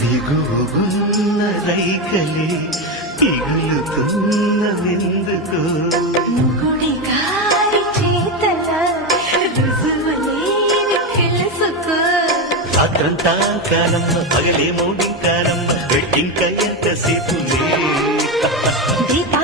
దిగువగున్న రైకలే పిగులుతున్న వెందుకో ముగుడి గారి చేతల రుజువులేని తెలుసుకో రాత్రంతా కాలమ్మ పగలే మౌనింకాలమ్మ ఇంకా ఎంతసేపులే దీపా